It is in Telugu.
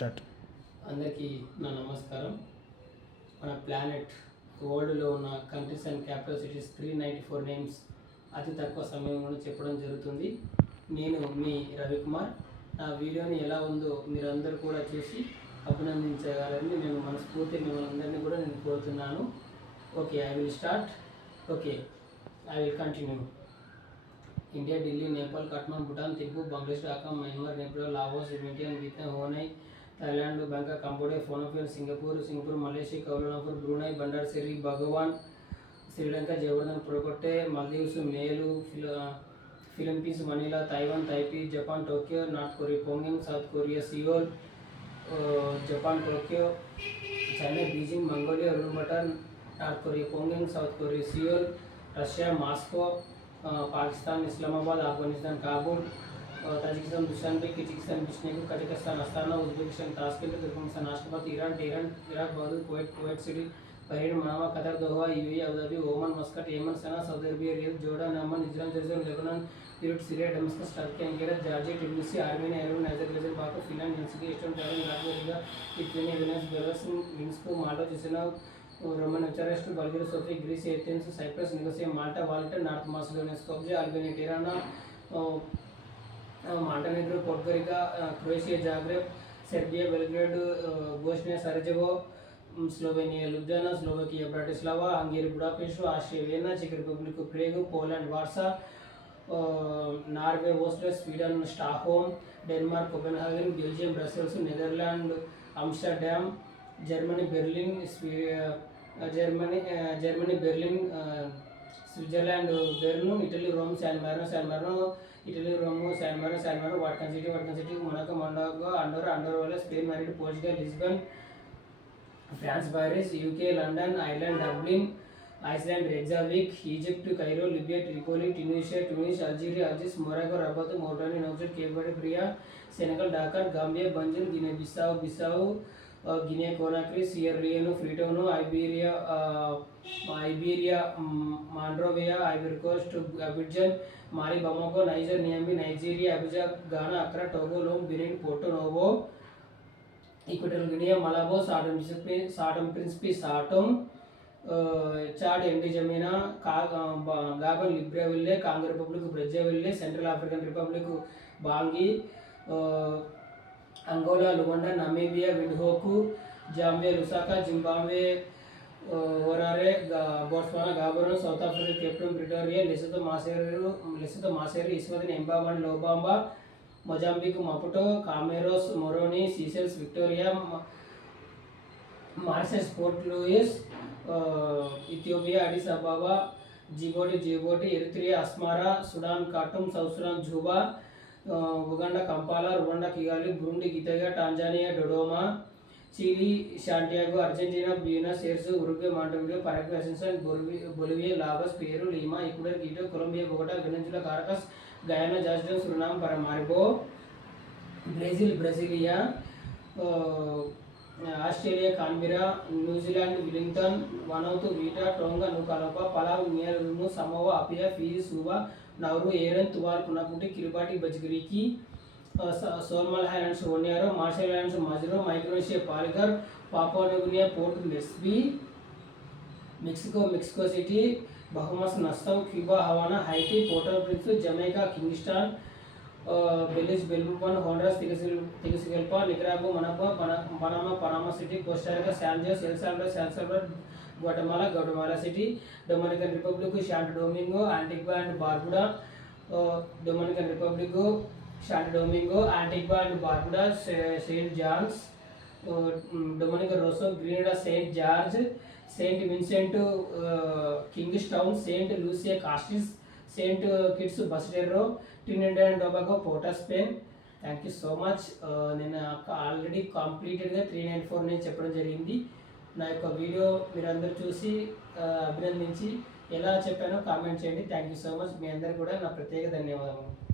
స్టార్ట్. అందరికీ నా నమస్కారం. మన ప్లానెట్ వరల్డ్లో ఉన్న countries and capital cities 394 names అతి తక్కువ సమయంలో చెప్పడం జరుగుతుంది. నేను మీ రవికుమార్. నా వీడియోని ఎలా ఉందో మీరందరూ కూడా చూసి అభినందించగలని నేను మనస్ఫూర్తి మిమ్మల్ని అందరినీ కూడా నేను కోరుతున్నాను. Okay, I will start. Okay, I will continue. India, Delhi, Nepal, Kathmandu, Bhutan, Tibet, Bangladesh, Dhaka, Myanmar, Nepal, Laos, Vietnam, Hanoi, Thailand, Bangkok, Cambodia, Phnom Penh, Singapore, Malaysia, Kuala Lumpur, Brunei, Bandar Seri, Begawan, Sri Lanka, Jayawardene, Pura Kotte, Maldives, Male, Philippines, Manila, Taiwan, Taipei, Japan, Tokyo, North Korea, Pyongyang, South Korea, Seoul, Japan, Tokyo, China, Beijing, Mongolia, Ulaanbaatar, North Korea, Pyongyang, South Korea, Seoul, Russia, Moscow, Pakistan, Islamabad, Afghanistan, Kabul, Tajikistan, Dushanbe, Kyrgyzstan, Bishkek, Kazakhstan, Astana, Uzbekistan, Tashkent, Turkmenistan, Ashgabat, Iran, Tehran, Iraq, Baghdad, Kuwait City, Bahrain, Manama, Qatar, Doha, UAE, Abu Dhabi, Oman, Muscat, Yemen, Sanaa, Saudi Arabia, Riyadh, Jordan, Amman, Israel, Jerusalem, Lebanon, Beirut, Syria, Damascus, Turkey, Ankara, Georgia, Tbilisi, Armenia, Yerevan, Azerbaijan, Baku, Finland, Helsinki, Estonia, Tallinn, Latvia, Riga, Lithuania, Vilnius, Belarus, Minsk, Malta, Chisinau, Roman, Bucharest, Bulgaria, Sofia, Greece, Athens, Cyprus, Nicosia, Malta, Valletta, North Macedonia, Skopje, Albania, Tirana, Montenegro, Puerto Rico, Croatia, Zagreb, Serbia, Belgrade, Bosnia, Sarajevo, Slovenia, Ljubljana, Slovakia, Bratislava, Hungary, Budapest, Austria, Vienna, चेक Republic, Prague, Poland, Warsaw, Norway, Oslo, Sweden, Stockholm, Denmark, Copenhagen, Belgium, Brussels, Netherland, Amsterdam, Germany, Berlin, Germany, Berlin, Switzerland, Bern, Italy, Rome, San Marino, Italy, Rome, San Marino, Vatican City, Monaco, Andorra, Vella, Spain, Madrid, Portugal, Lisbon, France, Paris, UK, London, Ireland, Dublin, Iceland, Reykjavik, Egypt, Cairo, Libya, Tripoli, Tunisia, Algeria, Algiers, Morocco, Rabat, Mauritania, Nouakchott, Cape Verde, Praia, Senegal, Dakar, Gambia, Banjul, Guinea Bissau, Guinea Conakry, Sierra Leone, Freetown, Iberia, Monrovia, Ivory Coast, Abidjan, Mali, Bamako, Niger, Niamey, Nigeria, Abuja, Ghana, Accra, Togo, Lome, Benin, Porto Novo, Equatorial Guinea, Malabo, Sao Tome Principe, Chad, N'Djamena, Gabon, Libreville, Congo Republic, Brazzaville, Central African Republic, Bangui, Angola, Luanda, Namibia, Windhoek, Zambia, Lusaka, Zimbabwe, Harare, Botswana, Gaborone, South Africa, Cape Town, Pretoria, Lesotho, मासेरी, Eswatini, Mbabane, Lobamba, Mozambique, Maputo, Comoros, Moroni, Seychelles, Victoria, Mauritius, Port Louis, Ethiopia, Addis Ababa, Djibouti, Eritrea, Asmara, Sudan, Khartoum, South Sudan, Juba, Uganda, Kampala, Rwanda, Kigali, Burundi, Gitega, Tanzania, Dodoma, Chile, Santiago, Argentina, Buenos Aires, Uruguay, Montevideo, Paraguay, Asuncion, Bolivia, La Paz, Peru, Lima, Ecuador, Quito, Colombia, Bogota, Venezuela, Caracas, Guyana, Georgia, Suriname, Paramaribo, Brazil, Brasilia, Australia, Canberra, New Zealand, Wellington, Vanuatu, Vila, Tonga, Nuku'alofa, Palau, Ngerulmud, Samoa, Apia, Fiji, సూబా, Nauru, Yaren, Tuvalu, Funafuti, Kiribati, Bairiki, Solomon Islands, Honiara, Marshall Islands, Majuro, Micronesia, Palikir, Papua New Guinea, Port Moresby, Mexico City, Bahamas, Nassau, Cuba, Havana, Haiti, Port au Prince, Jamaica, Kingston, Belize, Belmopan, Honduras, Tegucigalpa, Nicaragua, Panama City, Costa Rica, San Jose, El Salvador, Guatemala City, Dominican Republic, Santo Domingo, Antigua and Barbuda, Saint John's, Dominican Roseau, Grenada, Saint George, Saint Vincent, Kingstown, Saint Lucia Castries, Saint Kitts Basseterre, Trinidad and Tobago, Porto, Spain. Thank you so much. నేను ఆల్రెడీ కంప్లీటెడ్గా 394 నేను చెప్పడం జరిగింది. నా యొక్క వీడియో మీరందరూ చూసి అభినందించి ఎలా చెప్పానో కామెంట్ చేయండి. Thank you so much. మీ అందరికీ కూడా నా ప్రత్యేక ధన్యవాదాలు.